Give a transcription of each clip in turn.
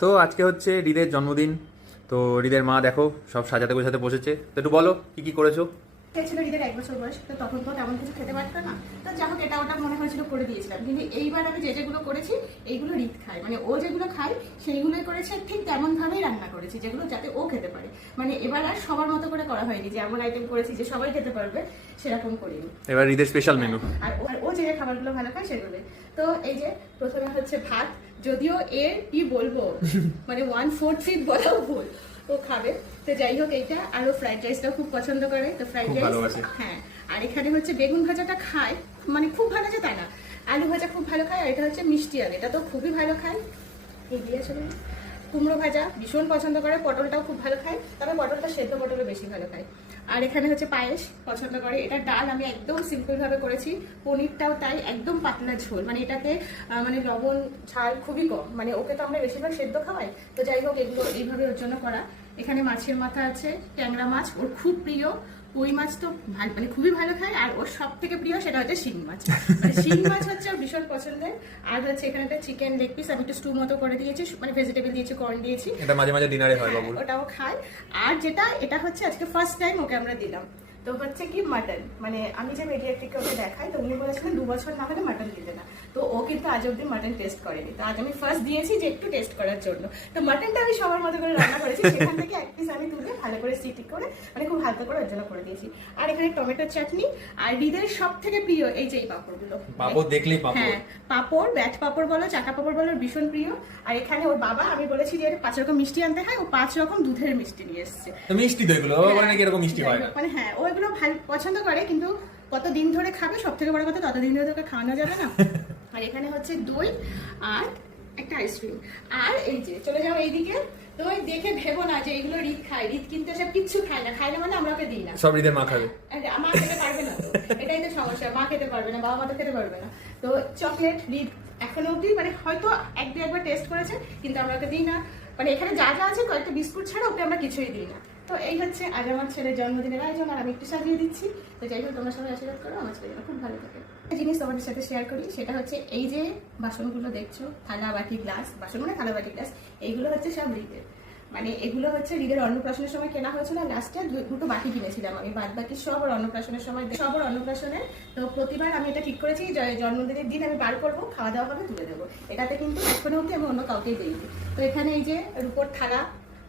তো আজকে হচ্ছে হৃদের জন্মদিন। তো হৃদের মা দেখো সব সাজাতে গোছাতে বসেছে। তো একটু বলো কি কি করেছো। ছিল হৃদের 1 বছর বয়স, তো তখন তো তেমন কিছু খেতে পারতো না। তো যা হোক এটা ওটা মনে হয়েছিল করে দিয়েছিলাম, কিন্তু এইবার আমি যেগুলো করেছি এইগুলো হৃদ খায়, মানে ও যেগুলো খায় সেইগুলোই করেছে, ঠিক তেমন ভাবেই রান্না করেছি যেগুলো যাতে ও খেতে পারে। মানে এবার আর সবার মতো করে করা হয়নি যে এমন আইটেম করেছি যে সবাই খেতে পারবে, সেরকম করিনি। এবার হৃদের স্পেশাল মেনু। আর ও যে খাবারগুলো ভালো খায় সেগুলো। তো এই যে প্রথমে হচ্ছে ভাত, যদিও এর কি বলবো মানে 1/4 বলাও ভুল, ও খাবে। তো যাই হোক এইটা, আর ও ফ্রাইড রাইসটাও খুব পছন্দ করে, তো ফ্রাইড রাইস। হ্যাঁ, আর এখানে হচ্ছে বেগুন ভাজাটা খায়, মানে খুব ভালো যে তা না, আলু ভাজা খুব ভালো খায়, আর এটা হচ্ছে মিষ্টি আলু, এটা তো খুবই ভালো খায়। এই দিয়ে আসলে কুমড়ো ভাজা ভীষণ পছন্দ করে, পটলটাও খুব ভালো খায়, তবে পটলটা সেদ্ধ পটলও বেশি ভালো খায়। আর এখানে হচ্ছে পায়েস পছন্দ করে। এটা ডাল আমি একদম সিম্পল ভাবে করেছি, পনিরটাও তাই একদম পাতলা ঝোল, মানে এটাতে মানে লবণ ঝাল খুবই কম, মানে ওকে তো আমরা বেশিরভাগ সেদ্ধ খাওয়াই। তো যাই হোক এগুলো এইভাবে ওর জন্য করা। এখানে মাছের মাথা আছে, ট্যাংরা মাছ ওর খুব প্রিয়, কই মাছ তো মানে খুবই ভালো খায়, আর ওর সব থেকে প্রিয় সেটা হচ্ছে শিং মাছ। মানে শিং মাছ হচ্ছে ওর ভীষণ পছন্দের। আর হচ্ছে এখানে একটা চিকেন লেগ পিস আমি একটু স্টু মতো করে দিয়েছি, মানে ভেজিটেবল দিয়েছি, কর্ন দিয়েছি, এটা মাঝে মাঝে ডিনারে হয় বাবু। ওটাও খায়। আর যেটা এটা হচ্ছে আজকে ফার্স্ট টাইম ওকে আমরা দিলাম, তো হচ্ছে কি মাটন, মানে আমি যে মিডিয়াটিকে ওকে দেখাই, তো উনি বলেছিলেন 2 বছর না হলে মাটন দিতে না, তো ও কিন্তু আজ অব্দি মাটন টেস্ট করেনি, তো আজ আমি ফার্স্ট দিয়েছি যে একটু টেস্ট করার জন্য। তো মাটনটা আমি সবার মতো করে রান্না করেছি, সেখান থেকে এক পিস আমি তুলে ভালো করে সিটি করে, মানে খুব হালকা করে ওর জন্য করে দিয়েছি। আর এখানে টমেটোর চাটনি, আর হৃদের সব থেকে প্রিয় এই যে এই পাঁপড়গুলো, পাপড় দেখলেই পাপড়। হ্যাঁ পাঁপড়, ব্যাট পাঁপড় বলো চাকা পাঁপড় বলো, ওর ভীষণ প্রিয়। আর এখানে ওর বাবা, আমি বলেছি যে 5 রকম মিষ্টি আনতে হয়, ও 5 রকম দুধের মিষ্টি নিয়ে এসেছে। তো মিষ্টি তো এগুলো বলে নাকি এরকম মিষ্টি হয় না। মানে হ্যাঁ ও এগুলো ভালো পছন্দ করে, কিন্তু কতদিন ধরে খাবে, সব থেকে বড় কথা ততদিন ধরে তোকে খাওয়ানো যাবে না। আর এখানে হচ্ছে দই আর একটা আইসক্রিম। আর এই যে চলে যাও এইদিকে, তো ওই দেখে ভেবো না যে এগুলো হৃদ খায়, হৃদ কিন্তু সব কিচ্ছু খায় না, খায় না মানে আমরা ওকে দিই না। সব হৃদের মা খাবে। মা খেতে পারবে না, তো এটাই তো সমস্যা, মা খেতে পারবে না, বাবা মা তো খেতে পারবে না। তো চকলেট হৃদ এখনো অব্দি মানে হয়তো একবার টেস্ট করেছে, কিন্তু আমরা ওকে দিই না। মানে এখানে যা যা আছে কয়েকটা বিস্কুট ছাড়া ওকে আমরা কিছুই দিই না। তো এই হচ্ছে আজ আমার ছেলের জন্মদিনের আয়োজন, আর আমি একটু সাজিয়ে দিচ্ছি। তো যাই হোক তোমরা সবাই আশীর্বাদ করো, আমার ছেলে যেন খুব ভালো থাকে। একটা জিনিস তোমাদের সাথে শেয়ার করি, সেটা হচ্ছে এই যে বাসনগুলো দেখছো, থালা বাটি গ্লাস, বাসন মানে থালা বাটি গ্লাস, এইগুলো হচ্ছে সব হৃদের। মানে এগুলো হচ্ছে হৃদের অন্নপ্রাশনের সময় কেনা হয়েছিল, লাস্টে 2টো বাটি কিনেছিলাম আমি, বাদ বাকি সব ওর অন্নপ্রাশনের সময়, সব ওর অন্নপ্রাশনের। তো প্রতিবার আমি এটা ঠিক করেছি জন্মদিনের দিন আমি বার করবো, খাওয়া দাওয়া হবে, তুলে দেবো। এটাতে কিন্তু এখনো অব্দি আমি অন্য কাউকেই দিইনি। তো এখানে এই যে রূপোর থালা,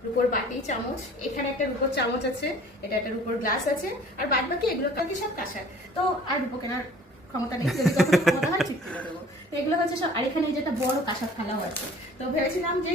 রূপোর বাটি, চামচ, এখানে একটা রূপোর চামচ আছে, এটা একটা রূপোর গ্লাস আছে, আর বাদ বাকি এগুলো কাকে সব কাঁসার। তো আর রূপো কেনার ক্ষমতা নেই, যদি কখনো ক্ষমতা হয় ঠিক করে দেবো। তো এগুলো হচ্ছে সব। আর এখানে এই যে একটা বড় কাঁসার থালাও আছে, তো ভেবেছিলাম যে